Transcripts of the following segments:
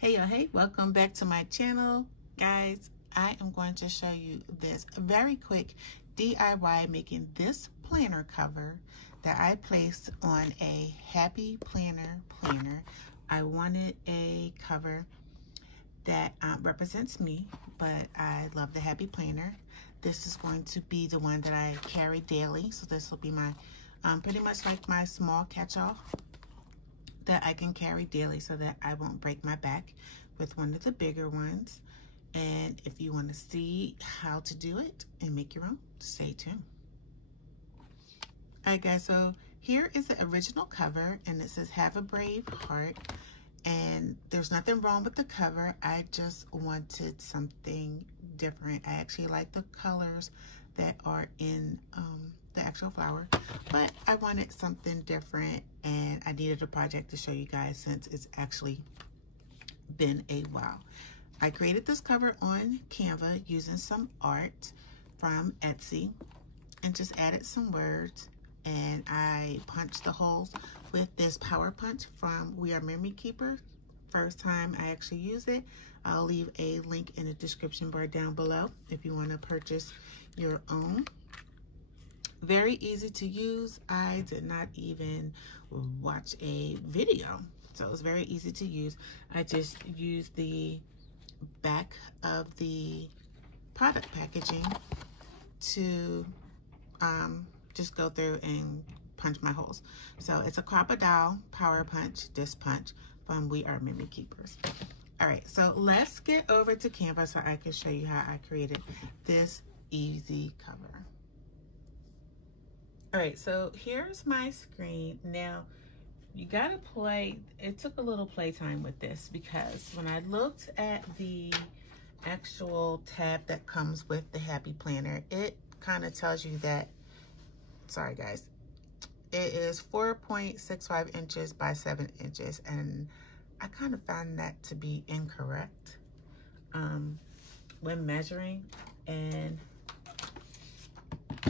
Hey, welcome back to my channel. Guys, I am going to show you this very quick DIY making this planner cover that I placed on a Happy Planner planner. I wanted a cover that represents me, but I love the Happy Planner. This is going to be the one that I carry daily, so this will be my pretty much like my small catch-all that I can carry daily so that I won't break my back with one of the bigger ones. And if you want to see how to do it and make your own, stay tuned. Alright guys, so here is the original cover and it says "Have a Brave Heart," and there's nothing wrong with the cover. I just wanted something different. I actually like the colors that are in the actual flower, but I wanted something different and I needed a project to show you guys since it's actually been a while. I created this cover on Canva using some art from Etsy and just added some words, and I punched the holes with this power punch from WRMK. First time I actually use it. I'll leave a link in the description bar down below if you want to purchase your own. Very easy to use. I did not even watch a video, so it was very easy to use. I just used the back of the product packaging to just go through and punch my holes. So it's a crocodile power punch, disc punch from WRMK. All right, so let's get over to Canva so I can show you how I created this easy cover. All right, so here's my screen. Now, you gotta play, it took a little playtime with this because when I looked at the actual tab that comes with the Happy Planner, it kind of tells you that, sorry guys, it is 4.65 inches by 7 inches, and I kind of found that to be incorrect when measuring. And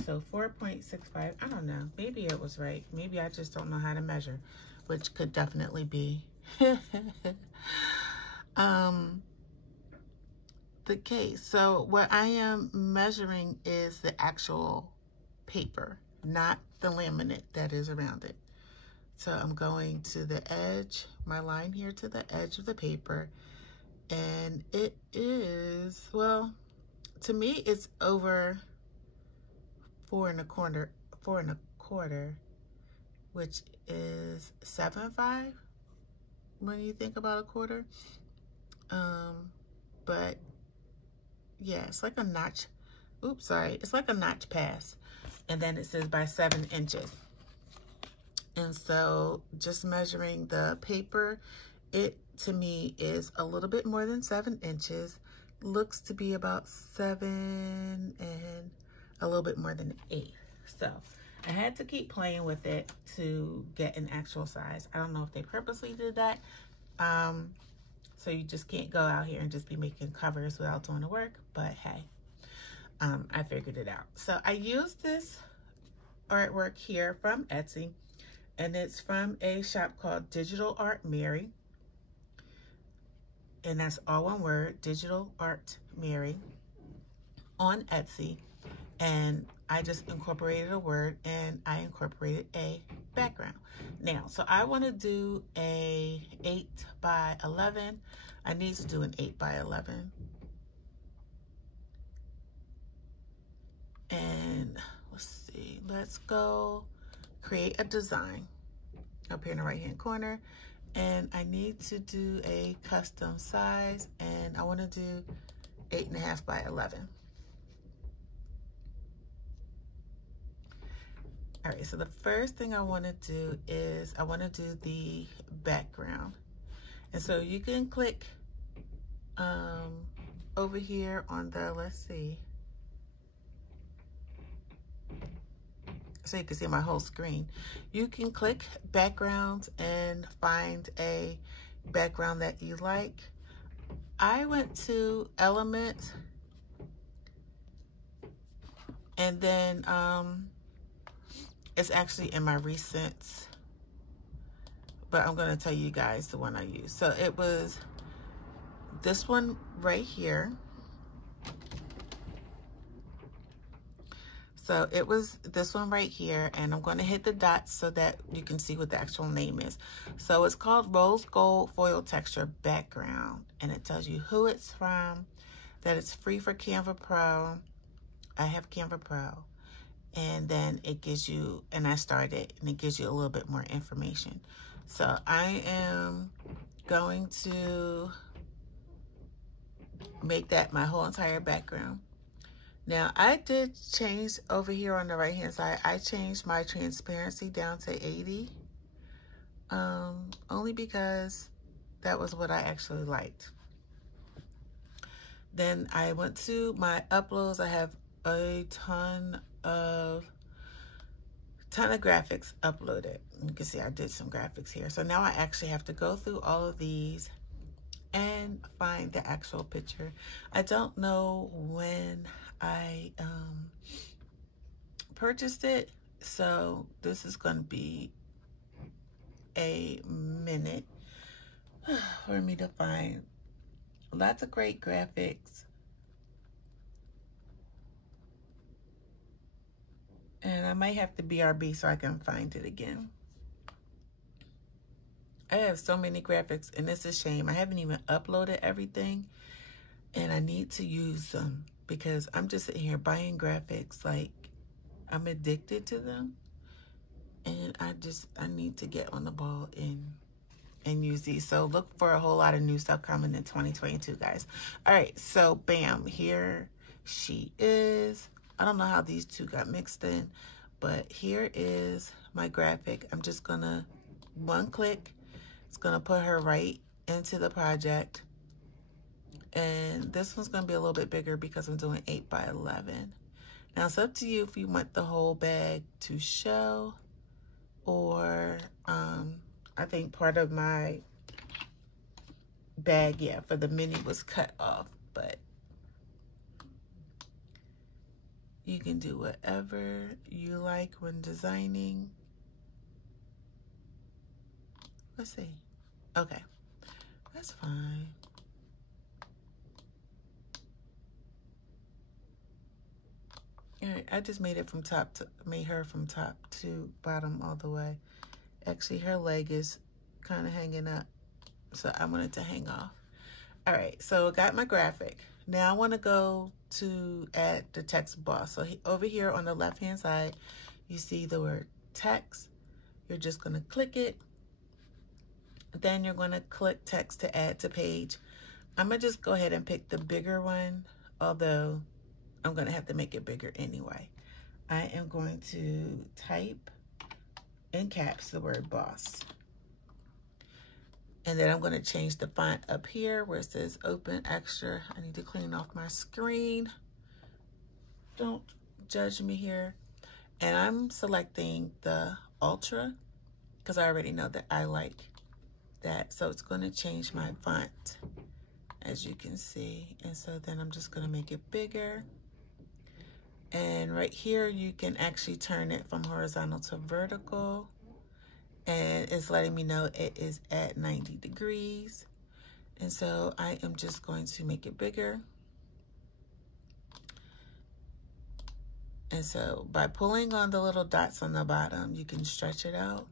so 4.65, I don't know, maybe it was right. Maybe I just don't know how to measure, which could definitely be the case. So what I am measuring is the actual paper, not the laminate that is around it. So I'm going to the edge, my line here to the edge of the paper, and it is, well, to me it's over 4 1/4, which is 7.5 when you think about a quarter. But yeah, it's like a notch. Oops, sorry. It's like a notch pass. And then it says by 7 inches. And so just measuring the paper, it to me is a little bit more than 7 inches. Looks to be about 7 and a little bit more than 8. So I had to keep playing with it to get an actual size. I don't know if they purposely did that. So you just can't go out here and just be making covers without doing the work, but hey, I figured it out. So I used this artwork here from Etsy, and it's from a shop called Digital Art Mary. And that's all one word, Digital Art Mary, on Etsy. And I just incorporated a word and I incorporated a background. Now, so I want to do a 8 by 11. I need to do an 8 by 11. And let's see, let's go create a design up here in the right hand corner. And I need to do a custom size, and I want to do 8.5 by 11. All right, so the first thing I want to do is I want to do the background. And so you can click over here on the, let's see, so you can see my whole screen. You can click backgrounds and find a background that you like. I went to Elements, and then it's actually in my recents, but I'm going to tell you guys the one I used. So it was this one right here. So it was this one right here, and I'm going to hit the dots so that you can see what the actual name is. So it's called Rose Gold Foil Texture Background, and it tells you who it's from, that it's free for Canva Pro. I have Canva Pro. And then it gives you, and I started, and it gives you a little bit more information. So I am going to make that my whole entire background. Now, I did change over here on the right-hand side. I changed my transparency down to 80, only because that was what I actually liked. Then I went to my uploads. I have a ton of graphics uploaded. You can see I did some graphics here. So now I actually have to go through all of these and find the actual picture. I don't know when I purchased it, so this is going to be a minute for me to find. Lots of great graphics, and I might have to BRB so I can find it again. I have so many graphics, and it's a shame. I haven't even uploaded everything, and I need to use them because I'm just sitting here buying graphics like I'm addicted to them, and I need to get on the ball and use these. So look for a whole lot of new stuff coming in 2022, guys. All right, so bam, here she is. I don't know how these two got mixed in, but here is my graphic. I'm just gonna one click. It's gonna put her right into the project. And this one's gonna be a little bit bigger because I'm doing 8 by 11. Now it's up to you if you want the whole bag to show, or I think part of my bag, yeah, for the mini was cut off, but you can do whatever you like when designing. Let's see. Okay, that's fine. All right, I just made her from top to bottom all the way. Actually, her leg is kind of hanging up, so I want it to hang off. All right, so I got my graphic. Now I want to go to add the text box. So over here on the left-hand side, you see the word text. You're just going to click it. Then you're going to click text to add to page. I'm going to just go ahead and pick the bigger one, although I'm going to have to make it bigger anyway. I am going to type in caps the word boss. And then I'm going to change the font up here where it says open extra. I need to clean off my screen. Don't judge me here. And I'm selecting the ultra because I already know that I like that. So it's going to change my font, as you can see. And so then I'm just going to make it bigger. And right here, you can actually turn it from horizontal to vertical. And it's letting me know it is at 90 degrees. And so I am just going to make it bigger. And so by pulling on the little dots on the bottom, you can stretch it out.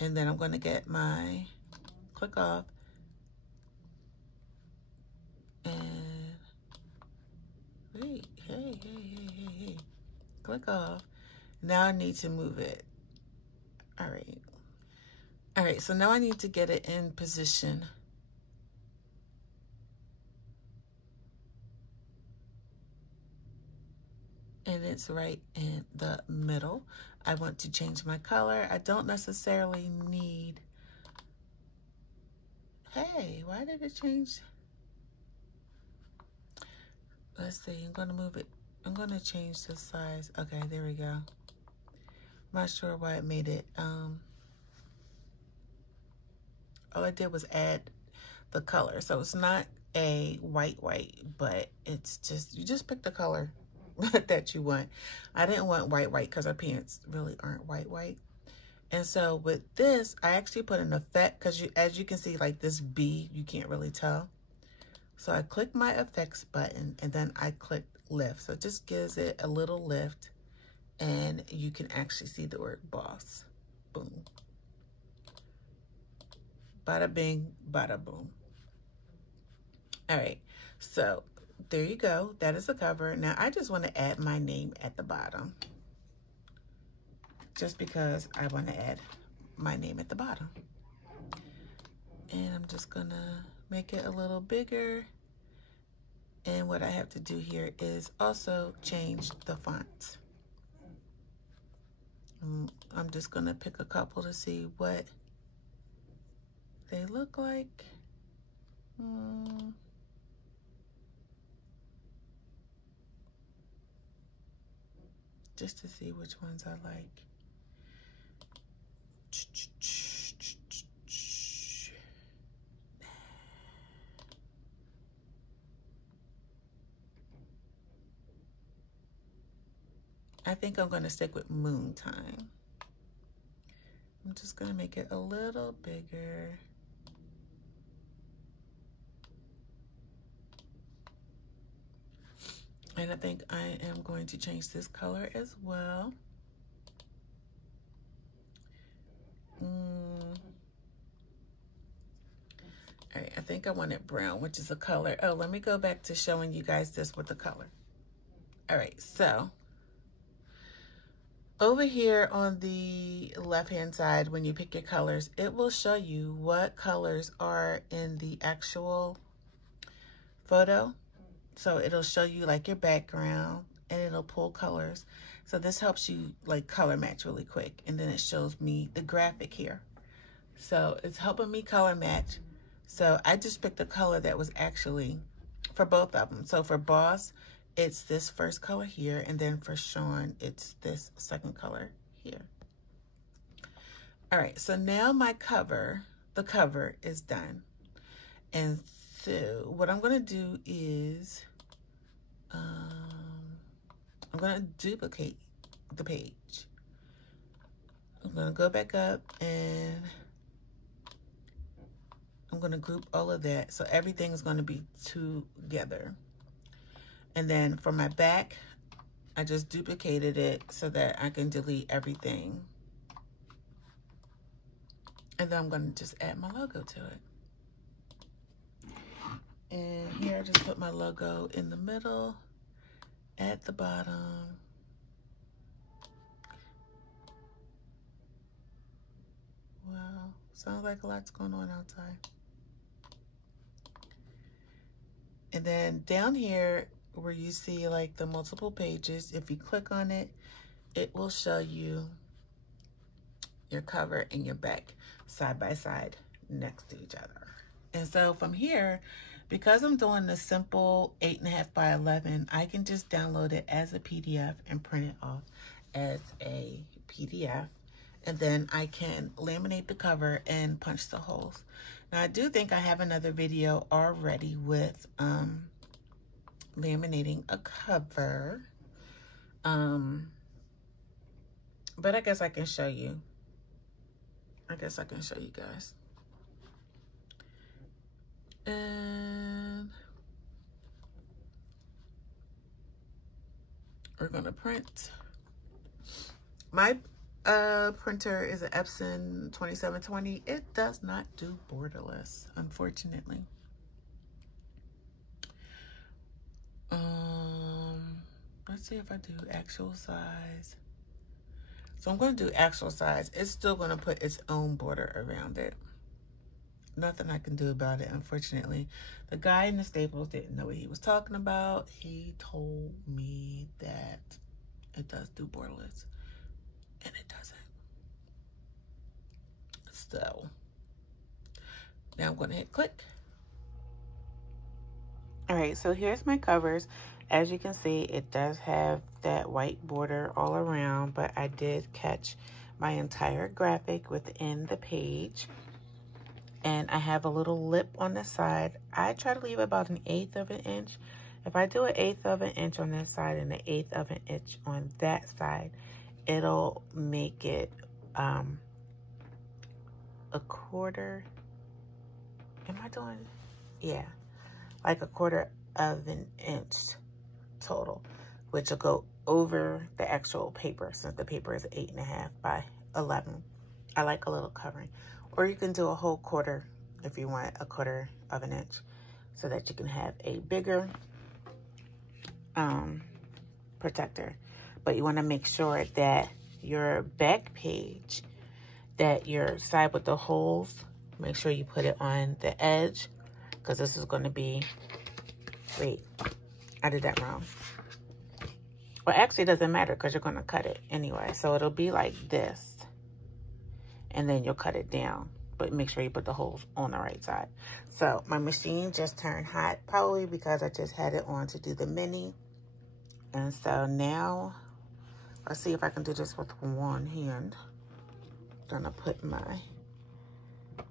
And then I'm going to get my click off. And wait, hey. Click off. Now I need to move it. All right, so now I need to get it in position. And it's right in the middle. I want to change my color. I don't necessarily need, hey, why did it change? Let's see, I'm gonna move it. I'm gonna change the size. Okay, there we go. Not sure why it made it. All I did was add the color. So it's not a white, but it's just, you just pick the color that you want. I didn't want white because our pants really aren't white. And so with this, I actually put an effect because as you can see, like this B, you can't really tell. So I click my effects button and then I click lift. So it just gives it a little lift and you can actually see the word boss. Boom. Bada bing, bada boom. All right, so there you go. That is the cover. Now I just want to add my name at the bottom. Just because I want to add my name at the bottom. And I'm just gonna make it a little bigger. And what I have to do here is also change the font. I'm just gonna pick a couple to see what they look like. Just to see which ones I like. I think I'm going to stick with Moon Time. I'm just going to make it a little bigger. And I think I am going to change this color as well. All right, I think I want it brown, which is a color. Oh, let me go back to showing you guys this with the color. All right, so over here on the left-hand side, when you pick your colors, it will show you what colors are in the actual photo. So it'll show you like your background and it'll pull colors. So this helps you like color match really quick. And then it shows me the graphic here. So it's helping me color match. So I just picked a color that was actually for both of them. So for Boss, it's this first color here. And then for Sean, it's this second color here. All right, so now my cover, the cover is done. And so what I'm gonna do is, I'm gonna duplicate the page. I'm gonna go back up and I'm gonna group all of that. So everything is gonna be together. And then for my back, I just duplicated it so that I can delete everything. And then I'm gonna just add my logo to it. And here I just put my logo in the middle, at the bottom. Wow, sounds like a lot's going on outside. And then down here where you see like the multiple pages, if you click on it, it will show you your cover and your back side by side next to each other. And so from here, because I'm doing the simple 8.5 by 11, I can just download it as a PDF and print it off as a PDF. And then I can laminate the cover and punch the holes. Now I do think I have another video already with laminating a cover. But I guess I can show you. I guess I can show you guys. And we're gonna print. My printer is an Epson 2720. It does not do borderless, unfortunately. Let's see if I do actual size. So I'm going to do actual size. It's still going to put its own border around it. Nothing I can do about it, unfortunately. The guy in the Staples didn't know what he was talking about. He told me that it does do borderless, and it doesn't. So now I'm going to hit click. All right, so here's my covers. As you can see, it does have that white border all around, but I did catch my entire graphic within the page. And I have a little lip on the side. I try to leave about 1/8 of an inch. If I do 1/8 of an inch on this side and 1/8 of an inch on that side, it'll make it a quarter. Am I doing? Yeah, like a quarter of an inch total, which will go over the actual paper since the paper is 8.5 by 11. I like a little covering, or you can do a whole quarter if you want a quarter of an inch, so that you can have a bigger protector. But you want to make sure that your back page, that your side with the holes, make sure you put it on the edge, because this is going to be, wait, I did that wrong. Well, actually it doesn't matter because you're going to cut it anyway. So it'll be like this, and then you'll cut it down, but make sure you put the holes on the right side. So my machine just turned hot, probably because I just had it on to do the mini. And so now let's see if I can do this with one hand. Gonna put my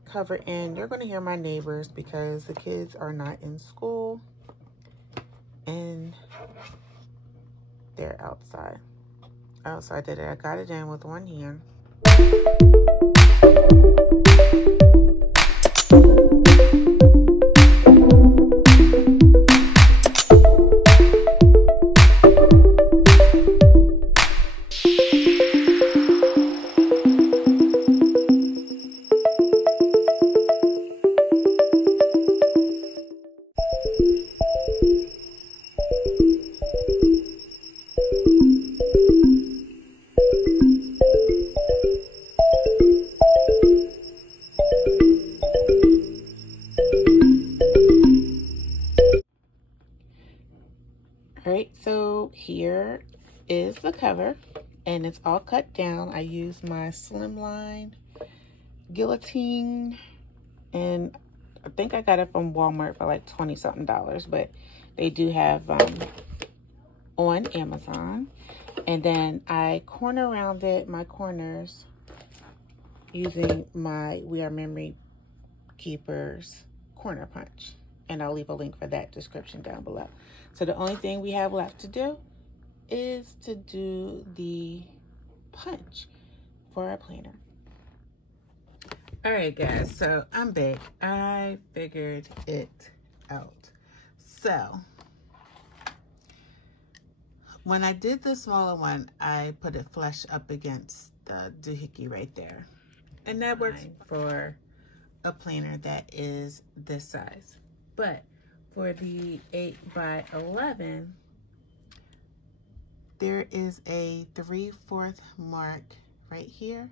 cover in. You're gonna hear my neighbors because the kids are not in school and they're outside. So I did it. I got it in with one hand. Alright, so here is the cover, and it's all cut down. I use my slimline guillotine, and I think I got it from Walmart for like $20-something, but they do have on Amazon. And then I corner rounded my corners using my We Are Memory Keepers corner punch, and I'll leave a link for that description down below. So the only thing we have left to do is to do the punch for our planner. All right, guys, so I'm back. I figured it out. So when I did the smaller one, I put it flush up against the doohickey right there. And that works for a planner that is this size. But for the 8 by 11, there is a 3/4 mark right here.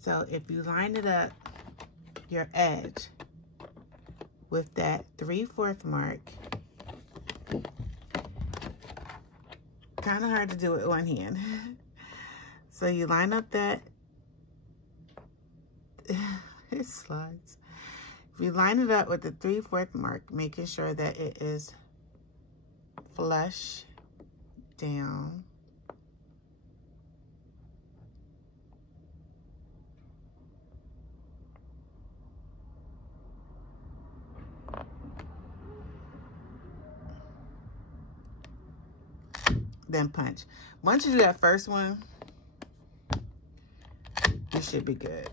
So if you line it up, your edge with that 3/4 mark, kind of hard to do with one hand. So you line up that, it slides. If you line it up with the 3/4 mark, making sure that it is flush down. Then punch. Once you do that first one, you should be good.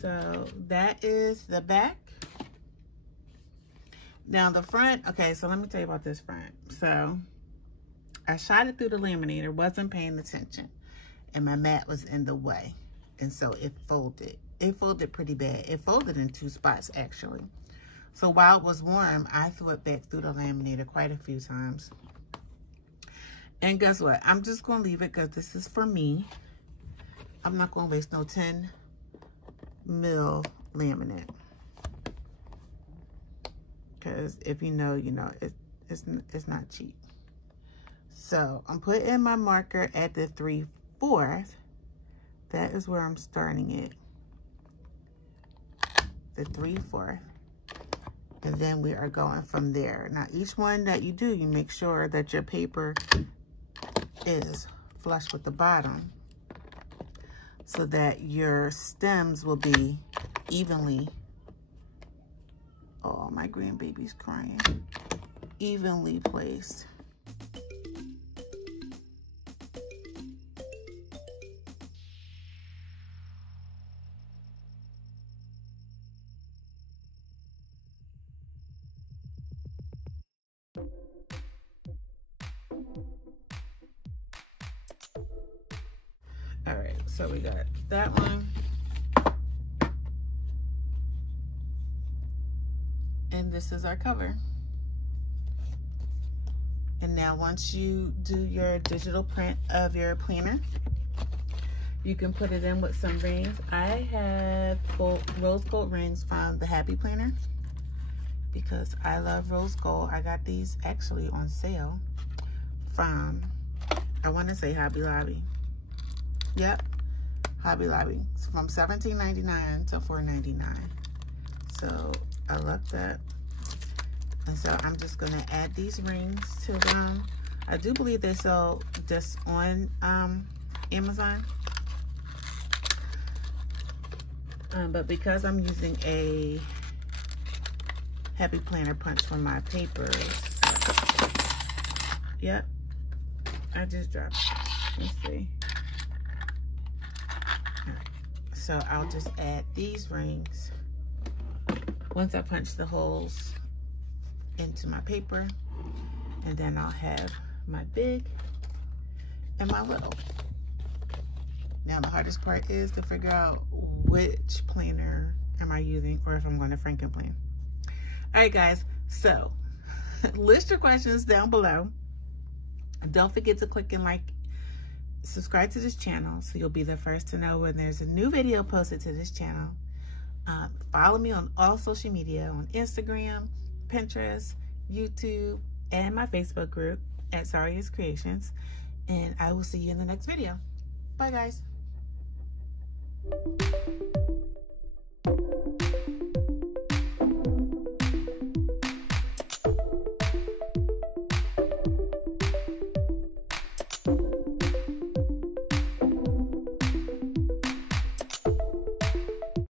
So that is the back. Now the front, okay, so let me tell you about this front. So I shot it through the laminator, wasn't paying attention, and my mat was in the way. And so it folded. It folded pretty bad. It folded in 2 spots actually. So while it was warm, I threw it back through the laminator quite a few times. And guess what? I'm just going to leave it because this is for me. I'm not going to waste no 10 mil laminate. Because if you know, you know, it's not cheap. So I'm putting my marker at the 3/4. That is where I'm starting it. The 3/4. And then we are going from there. Now each one that you do, you make sure that your paper is flush with the bottom so that your stems will be evenly, oh, my grandbaby's crying, evenly placed. All right, so we got that one. And this is our cover. And now once you do your digital print of your planner, you can put it in with some rings. I have rose gold rings from the Happy Planner because I love rose gold. I got these actually on sale from, I want to say Hobby Lobby. Yep, Hobby Lobby. It's from $17.99 to $4.99. So I love that. And so I'm just gonna add these rings to them. I do believe they sell this on Amazon. But because I'm using a Happy Planner punch for my papers, yep, I just dropped it. Let's see. So I'll just add these rings once I punch the holes into my paper, and then I'll have my big and my little. Now the hardest part is to figure out which planner am I using or if I'm going to Frankenplan. All right guys, so list your questions down below. Don't forget to click and like, subscribe to this channel so you'll be the first to know when there's a new video posted to this channel. Follow me on all social media, on Instagram, Pinterest, YouTube, and my Facebook group at Zaria's Creations. And I will see you in the next video. Bye guys.